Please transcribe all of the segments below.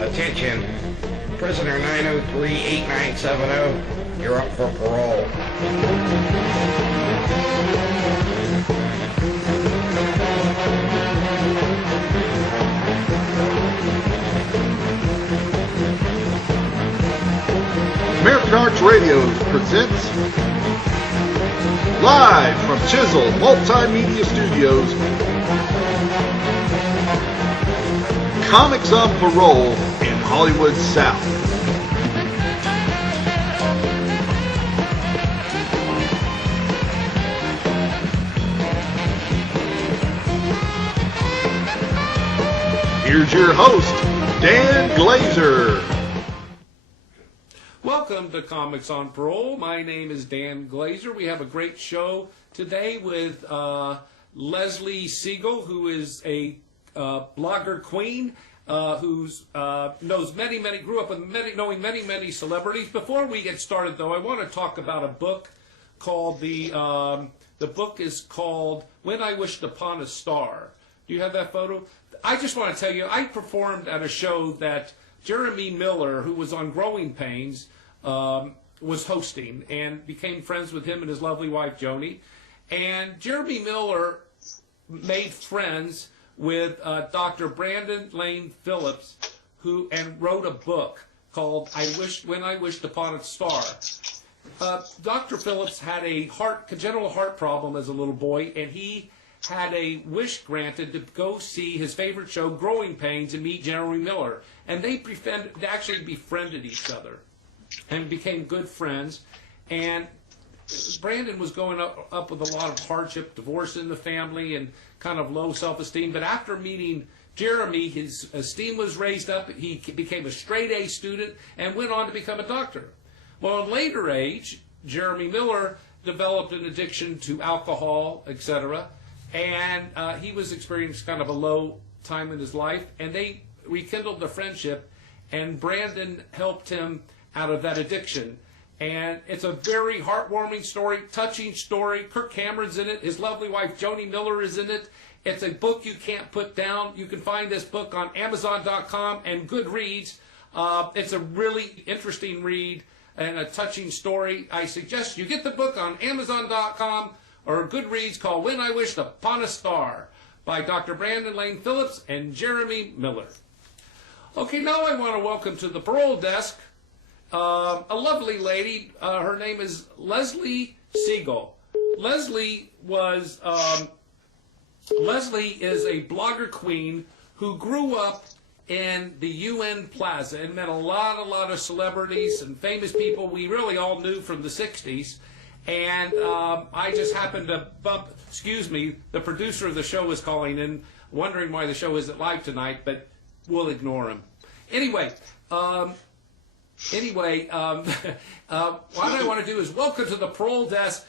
Attention, prisoner 903-8970, you're up for parole. American Arts Radio presents live from Chisel Multimedia Studios, Comics on Parole in Hollywood South. Here's your host, Dan Glazer. Welcome to Comics on Parole. My name is Dan Glazer. We have a great show today with Leslie Siegal, who is a blogger queen who knows many, grew up with knowing many celebrities. Before we get started, though, I want to talk about a book called the book is called When I Wished Upon a Star. Do you have that photo? I just want to tell you, I performed at a show that Jeremy Miller, who was on Growing Pains, was hosting, and became friends with him and his lovely wife, Joni. And Jeremy Miller made friends with Dr. Brandon Lane Phillips, and wrote a book called When I Wished Upon a Star. Dr. Phillips had a congenital heart problem as a little boy, and he had a wish granted to go see his favorite show, Growing Pains, and meet Jeremy Miller. And they actually befriended each other and became good friends. And Brandon was going up with a lot of hardship, divorce in the family, and kind of low self-esteem. But after meeting Jeremy, his esteem was raised up. He became a straight-A student and went on to become a doctor. Well, in later age, Jeremy Miller developed an addiction to alcohol, etc., and he was experiencing kind of a low time in his life, and they rekindled the friendship, and Brandon helped him out of that addiction. And it's a very heartwarming story, touching story. Kirk Cameron's in it. His lovely wife, Joni Miller, is in it. It's a book you can't put down. You can find this book on Amazon.com and Goodreads. It's a really interesting read and a touching story. I suggest you get the book on Amazon.com or Goodreads, called When I Wished Upon a Star by Dr. Brandon Lane Phillips and Jeremy Miller. Okay, now I want to welcome to the parole desk a lovely lady. Her name is Leslie Siegal. Leslie is a blogger queen who grew up in the UN Plaza and met a lot of celebrities and famous people we really all knew from the 60s. And I just happened to the producer of the show is calling in, wondering why the show isn't live tonight, but we'll ignore him. Anyway, what I want to do is welcome to the parole desk,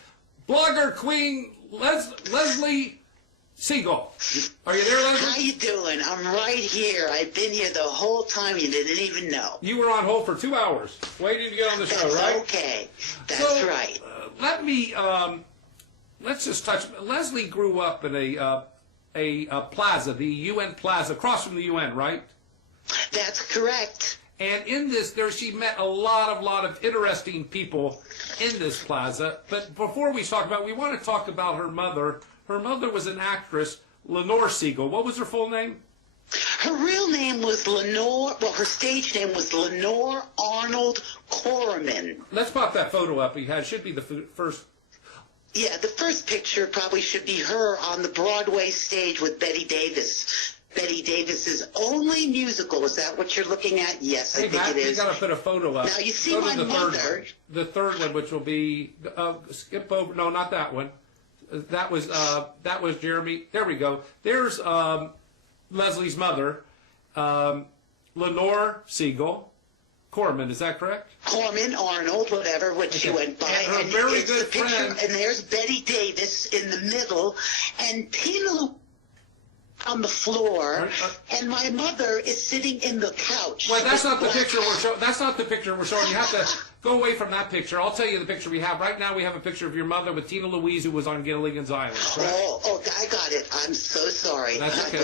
blogger queen Leslie Siegal. Are you there, Leslie? How you doing? I'm right here. I've been here the whole time. You didn't even know. You were on hold for 2 hours waiting to get on the show, right? Okay. That's right. Let's just touch. Leslie grew up in a plaza, the UN Plaza, across from the UN, right? That's correct. And in this, she met a lot of interesting people in this plaza. But before we talk about it, we want to talk about her mother. Her mother was an actress, Lenore Siegal. What was her full name? Her real name was Lenore. Well, her stage name was Lenore Arnold Corman. Let's pop that photo up. It should be the first. Yeah, the first picture probably should be her on the Broadway stage with Betty Davis. Betty Davis's only musical. Is that what you're looking at? Yes, I think it is. You got to put a photo up. Now you see my mother. The third one, which will be skip over. No, not that one. That was Jeremy. There we go. There's Leslie's mother, Lenore Siegal Corman. Is that correct? Corman, Arnold, whatever, what she went by. And her very good friend. friend. And there's Betty Davis in the middle, and Tina on the floor, and my mother is sitting in the couch. Well, that's not the picture we're showing. That's not the picture we're showing. You have to go away from that picture. I'll tell you the picture we have. Right now we have a picture of your mother with Tina Louise, who was on Gilligan's Island. Correct? Oh, I got it. I'm so sorry. That's okay.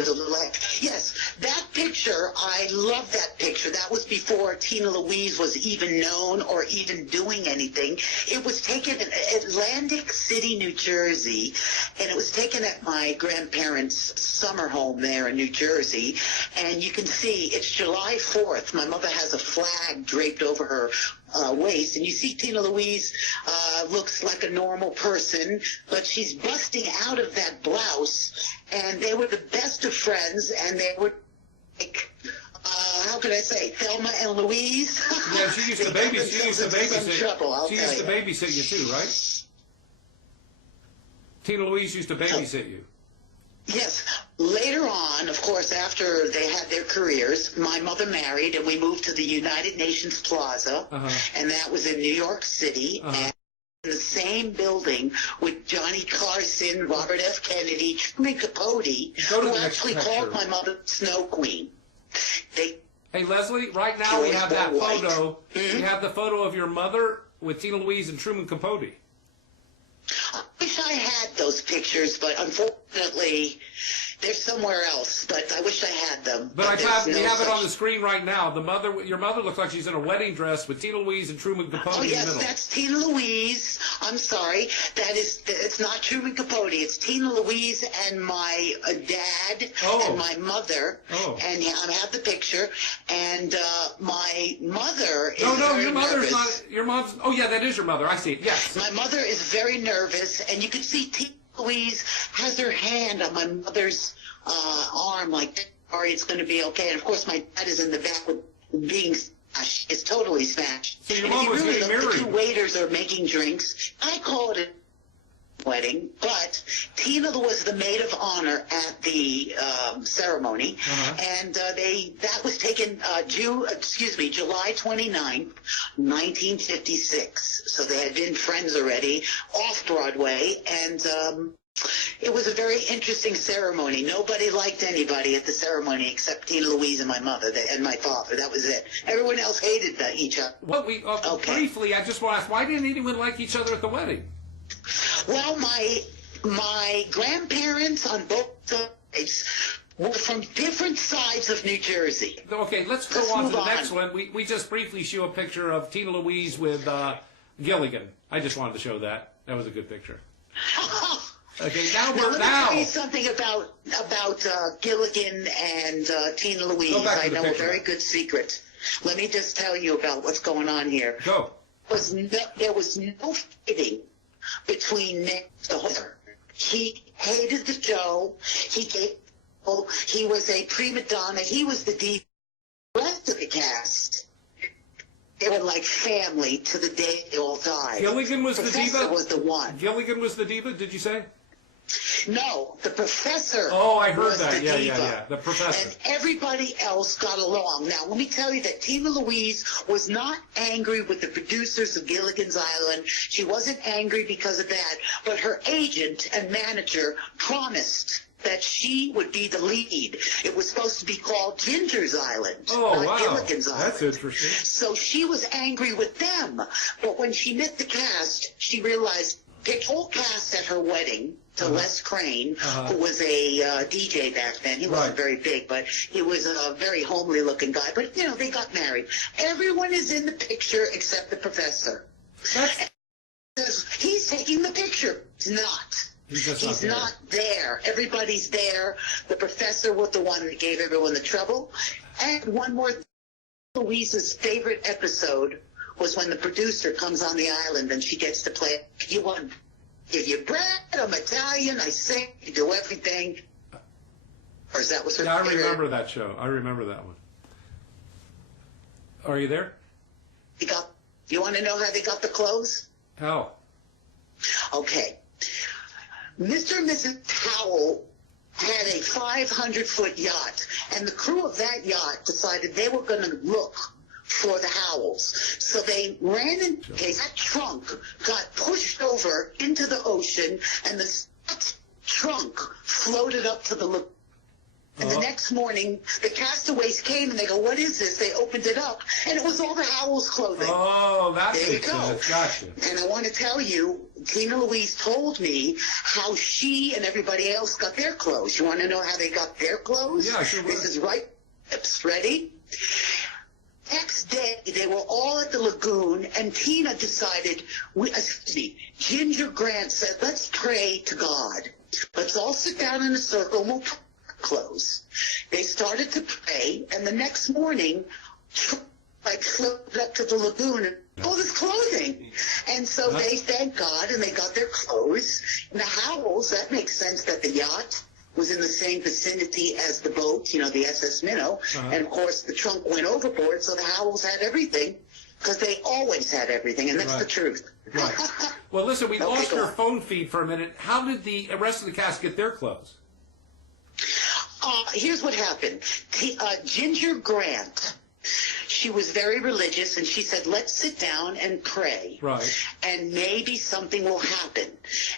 Yes, that picture, I love that picture. That was before Tina Louise was even known or even doing anything. It was taken in Atlantic City, New Jersey, and it was taken at my grandparents' summer home there in New Jersey. And you can see it's July 4th. My mother has a flag draped over her waist, and you see Tina Louise looks like a normal person, but she's busting out of that blouse, and they were the best of friends, and they were like, how can I say, Thelma and Louise? Yeah, she used to babysit. She used to babysit. Trouble, she used to babysit you too, right? Tina Louise used to babysit you. Yes. Later on, of course, after they had their careers, my mother married, and we moved to the United Nations Plaza, and that was in New York City. And in the same building with Johnny Carson, Robert F. Kennedy, Truman Capote, who actually called my mother Snow Queen. Hey, Leslie, right now we have that photo. We have the photo of your mother with Tina Louise and Truman Capote. I wish I had those pictures, but unfortunately, they're somewhere else. But I wish I had them. But we have it on the screen right now. Your mother looks like she's in a wedding dress with Tina Louise and Truman Capote in the middle. That's Tina Louise. I'm sorry. It's not Truman Capote. It's Tina Louise and my dad and my mother. And I have the picture. And my mother is your mother's not. Your mom's. Oh yeah, that is your mother. I see it. Yes. My mother is very nervous, and you can see Tina Louise has her hand on my mother's arm, like, sorry, it's going to be okay. And of course, my dad is in the back with being smashed. It's totally smashed. So your mom was getting married. The two waiters are making drinks. I call it a wedding, but Tina was the maid of honor at the ceremony, and that was taken July 29th, 1956. So they had been friends already off Broadway, and it was a very interesting ceremony. Nobody liked anybody at the ceremony except Tina Louise and my mother and my father. That was it. Everyone else hated each other. Well, briefly, I just want to ask, why didn't anyone like each other at the wedding? Well, my grandparents on both sides were from different sides of New Jersey. Okay, let's go on to the next one. We just briefly show a picture of Tina Louise with Gilligan. I just wanted to show that. That was a good picture. Okay, now let me tell you something about Gilligan and Tina Louise. I know a very good secret. Let me just tell you about what's going on here. Go. There was no fighting between them. He hated the show. He was a prima donna. He was the diva. The rest of the cast, they were like family to the day they all died. Gilligan was the diva? Was the one. Gilligan was the diva, did you say? No, the professor. Oh, I heard was that. The yeah, diva. yeah. The professor. And everybody else got along. Now, let me tell you that Tina Louise was not angry with the producers of Gilligan's Island. She wasn't angry because of that. But her agent and manager promised that she would be the lead. It was supposed to be called Ginger's Island, not Gilligan's Island. That's interesting. So she was angry with them. But when she met the cast, she realized picked whole cast at her wedding to Les Crane, who was a DJ back then. He wasn't very big, but he was a very homely-looking guy. But, they got married. Everyone is in the picture except the professor. He's taking the picture. He's not. He's not there. Everybody's there. The professor was the one that gave everyone the trouble. And one more thing. Louise's favorite episode was when the producer comes on the island and she gets to play. You want to give you bread? I'm Italian. I sing. I do everything. Or is that what's her favorite? I remember that show. I remember that one. Are you there? You want to know how they got the clothes? How? Okay. Mr. and Mrs. Howell had a 500-foot yacht, and the crew of that yacht decided they were going to look for the Howells. So they ran in case that trunk got pushed over into the ocean, and the trunk floated up to the lagoon. And the next morning, the castaways came and they go, "What is this?" They opened it up, and it was all the Howells clothing. Oh, that's There you go. Gotcha. And I want to tell you, Tina Louise told me how she and everybody else got their clothes. You want to know how they got their clothes? Yeah, sure. This is right. Ready? Next day, they were all at the lagoon, and Tina decided, Ginger Grant said, "Let's pray to God. Let's all sit down in a circle and we'll put our clothes." They started to pray, and the next morning, floated up to the lagoon and all this clothing. And so they thanked God, and they got their clothes. And the Howells, that makes sense that the yacht was in the same vicinity as the boat, you know, the SS Minnow. And, of course, the trunk went overboard, so the Howells had everything, because they always had everything, and that's the truth. Right. Well, listen, we Okay, lost go your on. phone feed for a minute. How did the rest of the cast get their clothes? Here's what happened. Ginger Grant, she was very religious, and she said, "Let's sit down and pray. Right. And maybe something will happen."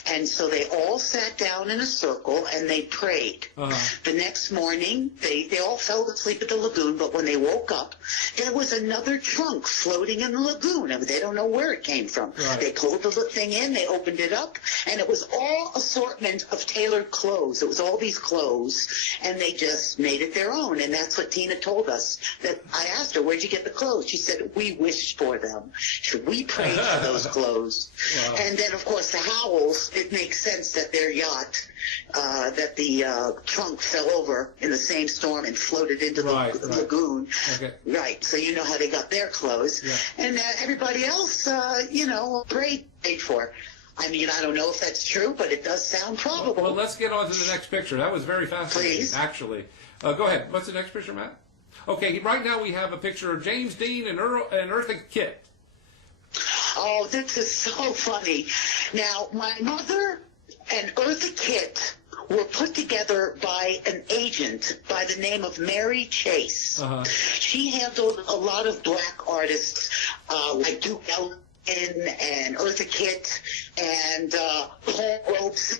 And so they all sat down in a circle, and they prayed. The next morning, they all fell asleep at the lagoon, but when they woke up, there was another trunk floating in the lagoon, and they don't know where it came from. Right. They pulled the thing in, they opened it up, and it was all assortment of tailored clothes. It was all these clothes, and they just made it their own. And that's what Tina told us. That I asked her, "Where'd you get the clothes?" She said, "We wished for them. We prayed for those clothes." Wow. And then, of course, the Howells, it makes sense that their yacht, that the trunk fell over in the same storm and floated into the lagoon. Okay. Right. So you know how they got their clothes. Yeah. And everybody else, prayed for. I mean, I don't know if that's true, but it does sound probable. Well, let's get on to the next picture. That was very fascinating, Please. actually. Go ahead. What's the next picture, Matt? Okay, right now we have a picture of James Dean and Eartha Kitt. Oh, this is so funny. Now, my mother and Eartha Kitt were put together by an agent by the name of Mary Chase. She handled a lot of black artists like Duke Ellington and Eartha Kitt and Paul Ropes,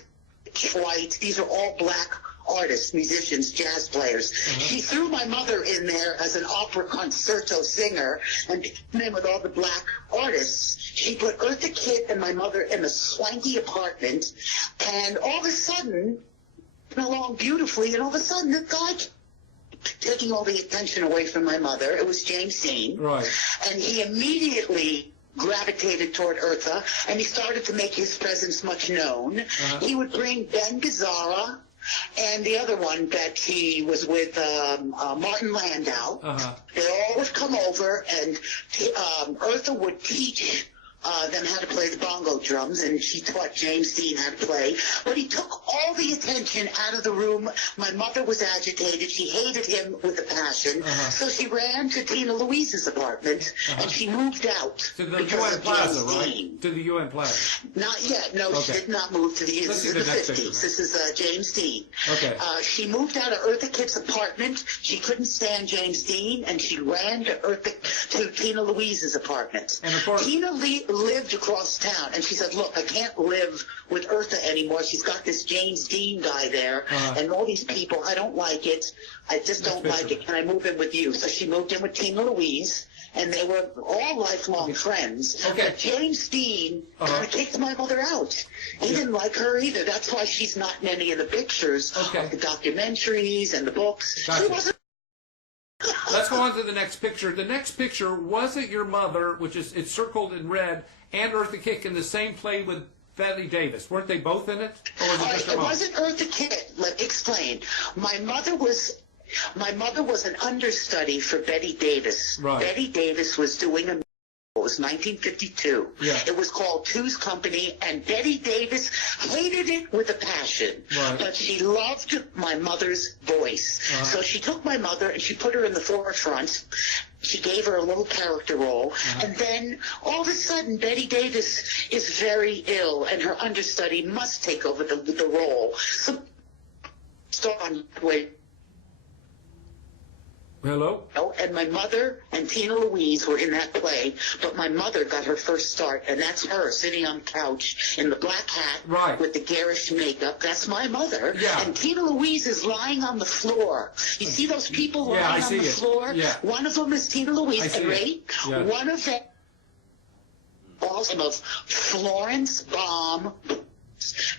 White. These are all black artists, musicians, jazz players. She threw my mother in there as an opera concerto singer and came in with all the black artists. She put Eartha Kitt and my mother in a swanky apartment, and all of a sudden, went along beautifully, and all of a sudden the guy taking all the attention away from my mother. It was James Dean. Right. And he immediately gravitated toward Eartha, and he started to make his presence much known. He would bring Ben Gazzara and the other one that he was with, Martin Landau. They all would come over, and Eartha would teach them how to play the bongo drums, and she taught James Dean how to play. But he took all the attention out of the room. My mother was agitated. She hated him with a passion. So she ran to Tina Louise's apartment, and she moved out. To the because UN of Plaza, James right? Dean. To the UN Plaza. Not yet. No, Okay. she did not move to the Let's This see is the the next 50s. picture. This is James Dean. Okay. She moved out of Eartha Kitt's apartment. She couldn't stand James Dean, and she ran to Tina Louise's apartment. And of course, Tina lived across town, and she said, "Look, I can't live with Eartha anymore. She's got this James Dean guy there, and all these people. I don't like it. I just don't like it. Can I move in with you?" So she moved in with Tina Louise, and they were all lifelong friends. Okay. But James Dean kind of kicked my mother out. He didn't like her either. That's why she's not in any of the pictures of the documentaries and the books. Gotcha. She wasn't. Let's go on to the next picture. The next picture wasn't your mother, which is it's circled in red, and Eartha Kitt in the same play with Betty Davis. Weren't they both in it? Or was it just her It mom? wasn't Eartha Kitt. Let me explain. My mother was an understudy for Betty Davis. Right. Betty Davis was doing a. It was 1952. Yeah. It was called Two's Company, and Betty Davis hated it with a passion. Right. But she loved my mother's voice. So she took my mother and she put her in the forefront. She gave her a little character role. And then all of a sudden, Betty Davis is very ill, and her understudy must take over the role. So, on wait. Hello? Oh, and my mother and Tina Louise were in that play, but my mother got her first start, and that's her sitting on the couch in the black hat Right. with the garish makeup. That's my mother. Yeah. And Tina Louise is lying on the floor. You see those people Yeah, I lying see on the it. floor? Yeah. One of them is Tina I Louise. see And it. ready? Yeah. One of them also of Florence Baum.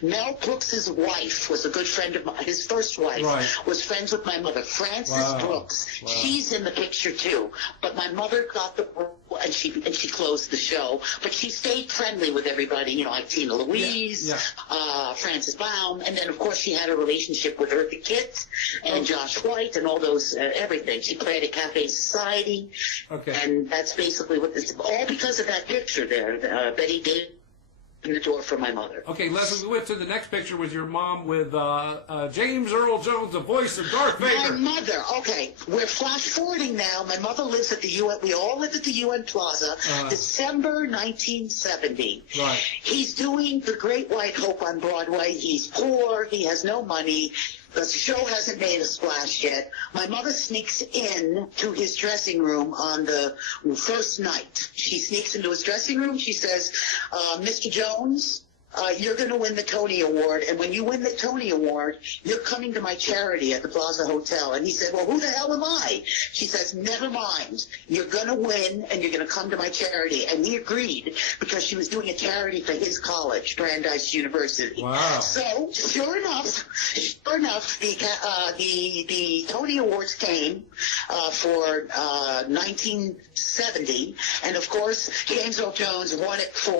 Mel Brooks's wife was a good friend of mine. His first wife Right. was friends with my mother, Frances Wow. Brooks. Wow. She's in the picture too. But my mother got the role, and she closed the show. But she stayed friendly with everybody, you know, like Tina Louise, Yeah. Frances Baum, and then of course she had a relationship with Eartha Kitt and Josh White and all those everything. She played at Cafe Society, Okay. and that's basically what this all because of that picture there. Betty Davis in the door for my mother. Okay, Leslie, we went to the next picture with your mom with James Earl Jones, the voice of Darth My Vader. mother, okay, we're flash forwarding now. My mother lives at the UN, we all live at the UN Plaza, December 1970. Right. He's doing The Great White Hope on Broadway. He's poor, he has no money. The show hasn't made a splash yet. My mother sneaks in to his dressing room on the first night. She sneaks into his dressing room. She says, Mr. Jones, you're going to win the Tony Award, and when you win the Tony Award, you're coming to my charity at the Plaza Hotel. And he said, well, who the hell am I? She says, never mind. You're going to win, and you're going to come to my charity. And he agreed because she was doing a charity for his college, Brandeis University. Wow. So, sure enough, the Tony Awards came for 1970, and of course, James Earl Jones won it for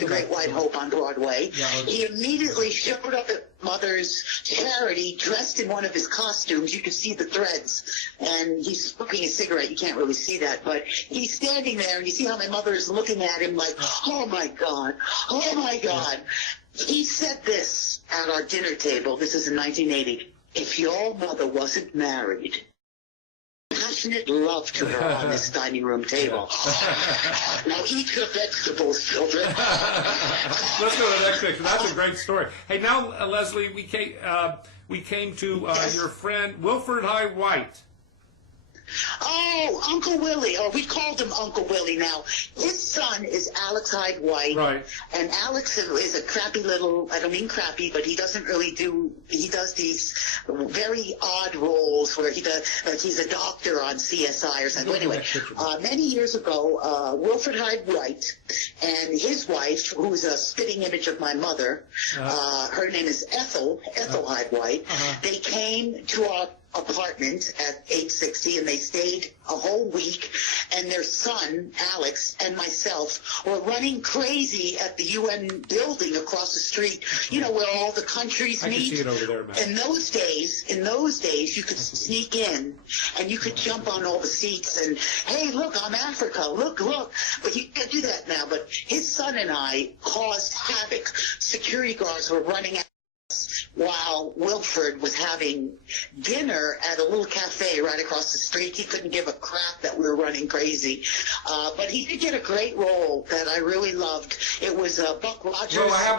The Great White Hope on Broadway. Yeah, He immediately showed up at Mother's charity dressed in one of his costumes. You can see the threads, and he's smoking a cigarette. You can't really see that, but he's standing there, and you see how my mother is looking at him like, oh my God, oh my God. He said this at our dinner table. This is in 1980. If your mother wasn't married, passionate love to her on this dining room table. Now eat your vegetables, children. Let's go to the next picture. That's a great story. Hey, now, Leslie, we came to Yes. your friend Wilford Hyde White. Oh, Uncle Willie, or we called him Uncle Willie now. His son is Alex Hyde White. Right. And Alex is a crappy little, I don't mean crappy, but he does these very odd roles where he does, like he's a doctor on CSI or something. Anyway, many years ago, Wilford Hyde White and his wife, who's a spitting image of my mother, her name is Ethel Hyde White, they came to our apartment at 860, and they stayed a whole week, and their son, Alex, and myself were running crazy at the UN building across the street, you know, where all the countries I meet. can see it over there, man. In those days, you could sneak in, and you could jump on all the seats, and, hey, look, I'm Africa, look. But you can't do that now. But his son and I caused havoc. Security guards were running out while Wilford was having dinner at a little cafe right across the street. He couldn't give a crap that we were running crazy. But he did get a great role that I really loved. It was Buck Rogers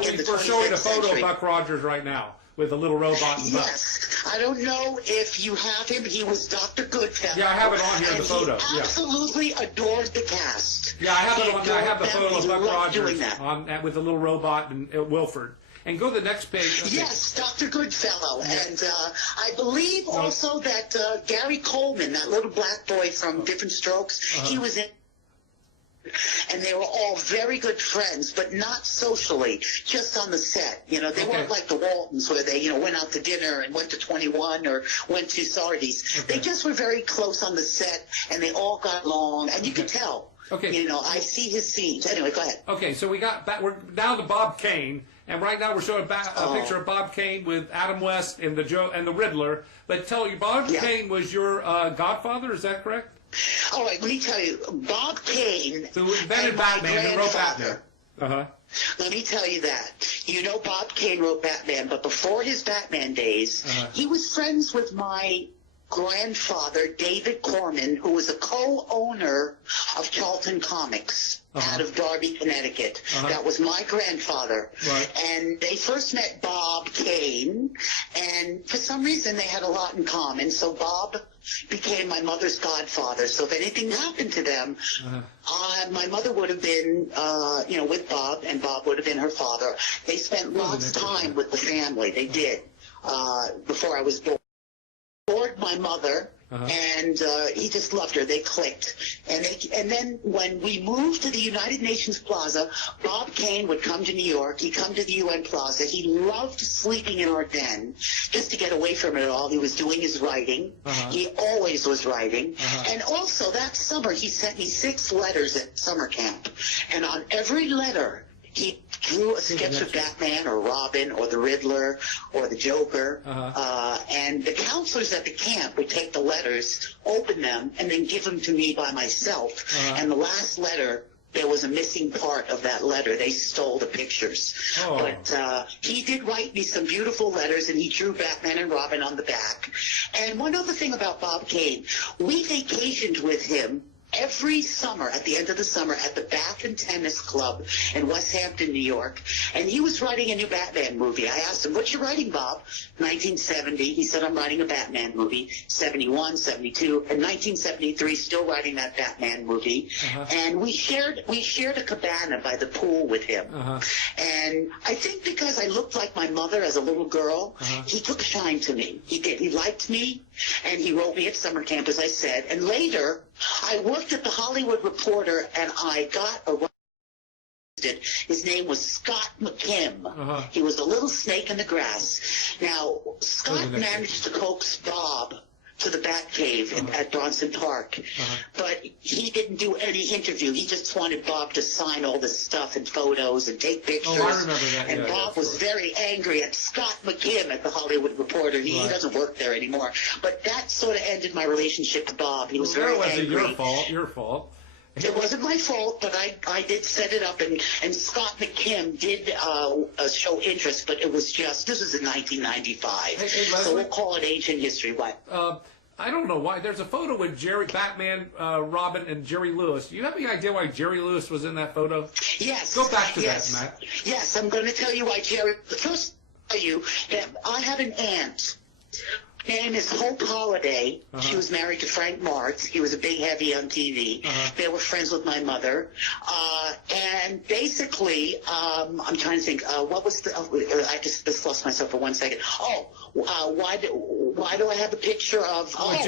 in the 25th We're showing a photo century. of Buck Rogers right now with a little robot and Buck. Yes. I don't know if you have him. He was Dr. Goodfellow. Yeah, I have it on here in the photo. He absolutely adored the cast. Yeah, I have it on. I have the adored photo of them. Buck He loved Rogers doing that. with a little robot and Wilford. And go to the next page. Okay. Yes, Dr. Goodfellow. And I believe also that Gary Coleman, that little black boy from Different Strokes, he was in. And they were all very good friends, but not socially, just on the set. You know, they weren't like the Waltons where they, went out to dinner and went to 21 or went to Sardi's. They just were very close on the set, and they all got along, and you could tell. Okay. I see his scenes. Anyway, go ahead. Okay, so we're down to Bob Kane, and right now we're showing a picture of Bob Kane with Adam West and the Riddler. But tell you, Bob Kane was your godfather. Is that correct? All right, let me tell you, Bob Kane, who invented Batman and wrote Batman. Let me tell you that. Bob Kane wrote Batman, but before his Batman days, he was friends with my grandfather, David Corman, who was a co-owner of Charlton Comics out of Darby, Connecticut. That was my grandfather. Right. And they first met Bob Kane, and for some reason they had a lot in common. So Bob became my mother's godfather. So if anything happened to them, my mother would have been, with Bob, and Bob would have been her father. They spent lots of time with the family. They did, before I was born. Adored my mother, and he just loved her. They clicked. And then when we moved to the United Nations Plaza, Bob Kane would come to New York. He'd come to the UN Plaza. He loved sleeping in our den just to get away from it all. He was doing his writing. He always was writing. And also that summer, he sent me 6 letters at summer camp. And on every letter, he drew a sketch of Batman or Robin or the Riddler or the Joker. And the counselors at the camp would take the letters, open them, and then give them to me by myself. And the last letter, there was a missing part of that letter. They stole the pictures. But he did write me some beautiful letters, and he drew Batman and Robin on the back. And one other thing about Bob Kane, we vacationed with him every summer, at the end of the summer, at the Bath and Tennis Club in West Hampton, New York. And he was writing a new Batman movie. I asked him, "What you writing, Bob?" 1970. He said, "I'm writing a Batman movie." 71, 72, and 1973, still writing that Batman movie. And we shared a cabana by the pool with him. And I think because I looked like my mother as a little girl, he took a shine to me. He did. He liked me, and he wrote me at summer camp, as I said. And later, I worked at the Hollywood Reporter, and I got arrested. His name was Scott McKim. He was a little snake in the grass. Now, Scott managed to coax Bob to the Batcave at Bronson Park, but he didn't do any interview. He just wanted Bob to sign all this stuff and photos and take pictures. I remember that. And Bob was very angry at Scott McKim at the Hollywood Reporter. He doesn't work there anymore. But that sort of ended my relationship with Bob. He was very angry. That wasn't your fault. It wasn't my fault, but I did set it up, and Scott McKim did show interest, but it was just, this was in 1995, so we'll call it ancient history. What? I don't know why. There's a photo with Batman, Robin, and Jerry Lewis. Do you have any idea why Jerry Lewis was in that photo? Yes. Go back to that, Matt. Yes, I'm going to tell you why Jerry. First, I'll tell you that I had an aunt. Her name is Hope Holiday. She was married to Frank Martz. He was a big heavy on TV. They were friends with my mother. And basically, I'm trying to think, what was the, I just lost myself for 1 second. Why do I have a picture of, why is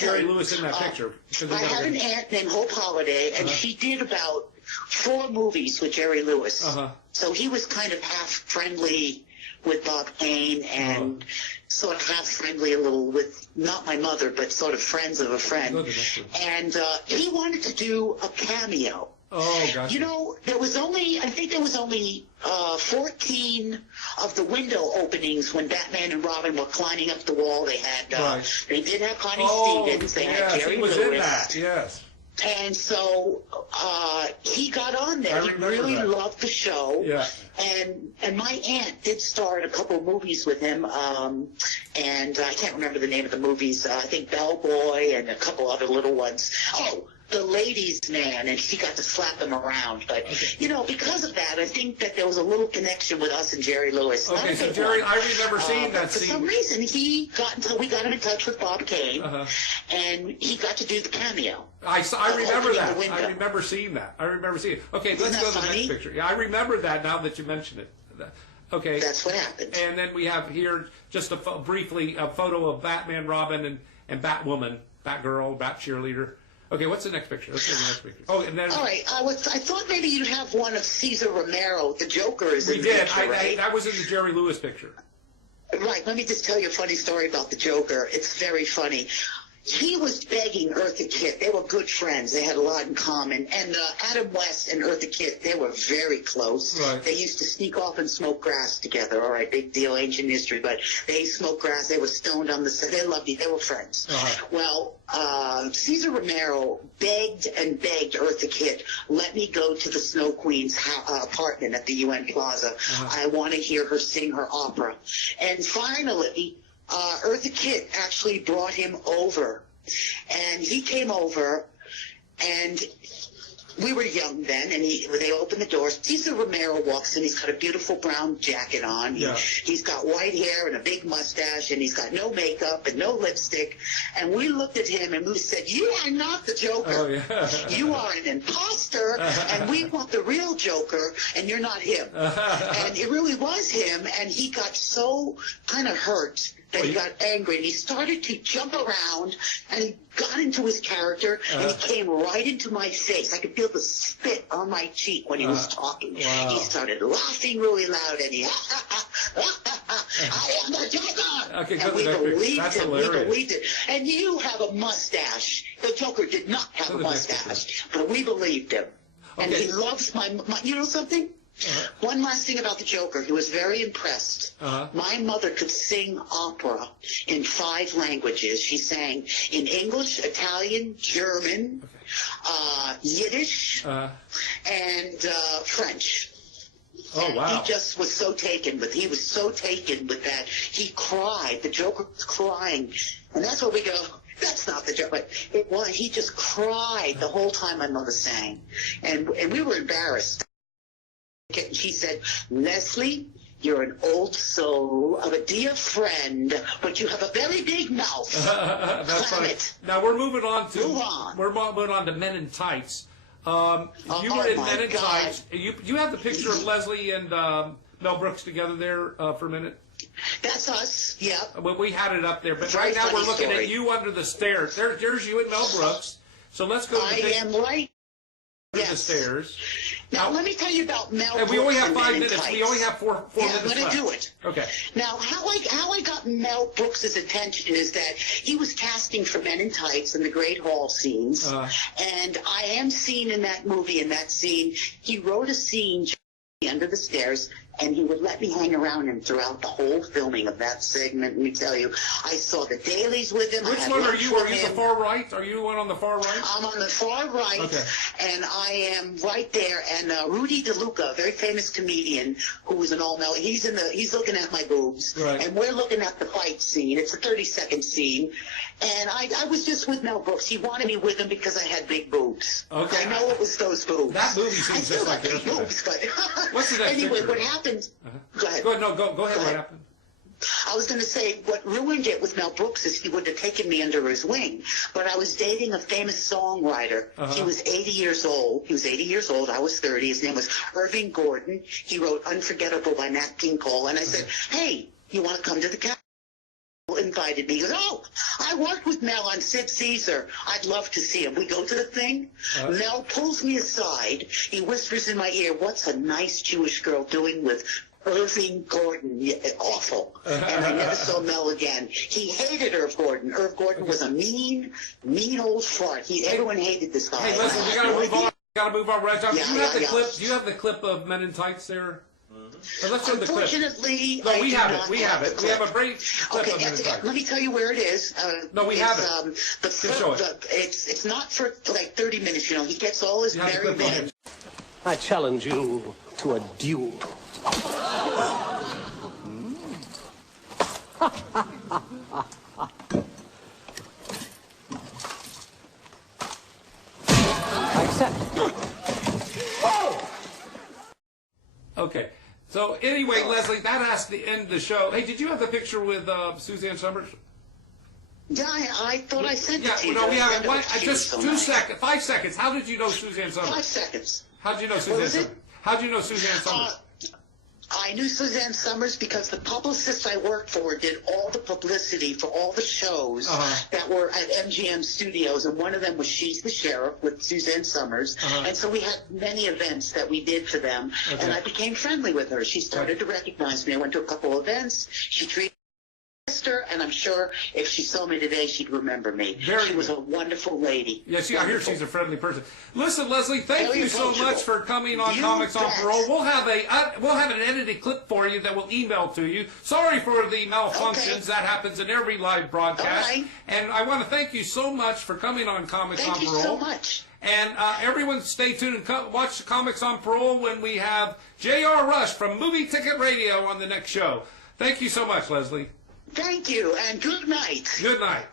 Jerry Lewis in that picture? I had an aunt named Hope Holiday, and she did about 4 movies with Jerry Lewis. So he was kind of half friendly with Bob Kane and sort of half friendly a little with, not my mother, but sort of friends of a friend. And he wanted to do a cameo. Oh, gotcha. You know, I think there was only 14 of the window openings when Batman and Robin were climbing up the wall. They had, they did have Connie Stevens. They had Jerry Lewis. In that. Yes. And so he got on there. He really loved the show. Yeah. And my aunt did star in a couple of movies with him. And I can't remember the name of the movies. I think Bellboy and a couple other little ones. Oh, The Ladies' Man, and she got to slap him around. But, you know, because of that, I think that there was a little connection with us and Jerry Lewis. Okay, so Jerry, I remember seeing that scene. For some reason, we got him in touch with Bob Kane, and he got to do the cameo. I remember that. I remember seeing that. Okay, let's go to the next picture. Yeah, I remember that now that you mentioned it. Okay. That's what happened. And then we have here just briefly a photo of Batman, Robin, and Batwoman, Batgirl, Bat Cheerleader. Okay, what's the next picture? Let's go to the next picture. Oh, and then... All right, I thought maybe you'd have one of Cesar Romero, the Joker, is in the picture, right? That was in the Jerry Lewis picture. Right, let me just tell you a funny story about the Joker. It's very funny. He was begging Eartha Kitt. They were good friends. They had a lot in common. And Adam West and Eartha Kitt, they were very close. Right. They used to sneak off and smoke grass together. All right, big deal, ancient history. But they smoked grass. They were stoned on the set. They loved each other. They were friends. Well, Cesar Romero begged and begged Eartha Kitt, let me go to the Snow Queen's apartment at the UN Plaza. I want to hear her sing her opera. And finally... Eartha Kitt actually brought him over, and he came over, and we were young then, and they opened the doors. Cesar Romero walks in. He's got a beautiful brown jacket on. Yeah. He's got white hair and a big mustache, and he's got no makeup and no lipstick. And we looked at him, and we said, "You are not the Joker. Oh, yeah. You are an imposter, and we want the real Joker, and you're not him." And it really was him, and he got so kind of hurt that he got angry, and he started to jump around, and he got into his character, and he came right into my face. I could feel the spit on my cheek when he was talking. Wow. He started laughing really loud, and he, I am the Joker! Okay, and we believed that's him. hilarious. We believed it. And you have a mustache. The Joker did not have a mustache, but we believed him. And Okay. he loves my you know something? One last thing about the Joker. He was very impressed. My mother could sing opera in 5 languages. She sang in English, Italian, German, Yiddish, and French. Oh, And wow. he just was so taken with. He was so taken with that. He cried. The Joker was crying, and that's where we go. That's not the Joker. But it was. He just cried the whole time my mother sang, and we were embarrassed. And she said, "Leslie, you're an old soul of a dear friend, but you have a very big mouth." That's Clam funny. it. Now we're moving on to Move on. We're moving on to Men in Tights. You were in my Men in God. Tights. You have the picture of Leslie and Mel Brooks together there for a minute. That's us. Yep. Well, we had it up there, but Very right now we're funny looking story. at you under the stairs. There's you and Mel Brooks. So let's go to I the am right. under the Yes. stairs. Now, let me tell you about Mel And Brooks. we only have and 5 Men in minutes. Tights. We only have four Yeah, minutes I'm going left. to do it. Okay. Now, how I got Mel Brooks' attention is that he was casting for Men in Tights in the Great Hall scenes, and I am seen in that movie, in that scene. He wrote a scene under the stairs, and he would let me hang around him throughout the whole filming of that segment. Let me tell you, I saw the dailies with him. I Which had one are lunch you? with Are you the him. far right? Are you the one on the far right? I'm on the far right, Okay. and I am right there. And Rudy DeLuca, a very famous comedian who was an all-male, he's looking at my boobs, Right. and we're looking at the fight scene. It's a 30-second scene, and I was just with Mel Brooks. He wanted me with him because I had big boobs. Okay. I know it was those boobs. That movie I seems still just like got it. big boobs, but What's the next anyway, picture? what happened? Go ahead. Go ahead. No, go ahead. What ahead. happened? I was going to say what ruined it with Mel Brooks is he would have taken me under his wing. But I was dating a famous songwriter. He was 80 years old. He was 80 years old. I was 30. His name was Irving Gordon. He wrote Unforgettable by Nat King Cole. And I said, "Hey, you want to come to the Capitol?" Invited me. He goes, "Oh, I worked with Mel on Sid Caesar. I'd love to see him." We go to the thing. Mel pulls me aside. He whispers in my ear, "What's a nice Jewish girl doing with Irving Gordon?" Yeah, awful. And I never saw Mel again. He hated Irv Gordon. Irv Gordon was a mean old fart. Everyone hated this guy. Hey, listen, we gotta move on. We gotta move on right now. Yeah, Do you have the yeah. clip? Do you have the clip of Men in Tights there? Let's show the clip. Unfortunately, No, I we do have not it. We have the it. We have a clip. brief clip Okay, of Men in Tights. let me tell you where it is. No, we have it. The Just show it. It's not for like 30 minutes. You know, he gets all his You have the merry clip. Go men. ahead. I challenge you to a duel. I accept. Okay. So anyway, Leslie, that has to end the show. Hey, did you have the picture with Suzanne Summers? Yeah, I thought I sent Yeah, it to you. no, we Did I haven't. send it? What, She was just so 2 nice. seconds, 5 seconds. How did you know Suzanne 5 Summers? seconds. How did you know What Suzanne was it? Summers? How did you know Suzanne Summers? I knew Suzanne Summers because the publicist I worked for did all the publicity for all the shows that were at MGM Studios, and one of them was She's the Sheriff with Suzanne Summers. And so we had many events that we did for them, and I became friendly with her. She started to recognize me. I went to a couple events. She treated me like a sister, and I'm sure if she saw me today, she'd remember me. Very She was a wonderful lady. Yeah, I hear she's a friendly person. Listen, Leslie, thank Very you so approachable. much for coming on You Comics on bet. Parole. We'll have an edited clip for you that we'll email to you. Sorry for the malfunctions. Okay. That happens in every live broadcast. All right. And I want to thank you so much for coming on Comics on Thank you Parole. so much. And everyone stay tuned and watch the Comics on Parole when we have J.R. Rush from Movie Ticket Radio on the next show. Thank you so much, Leslie. Thank you, and good night. Good night.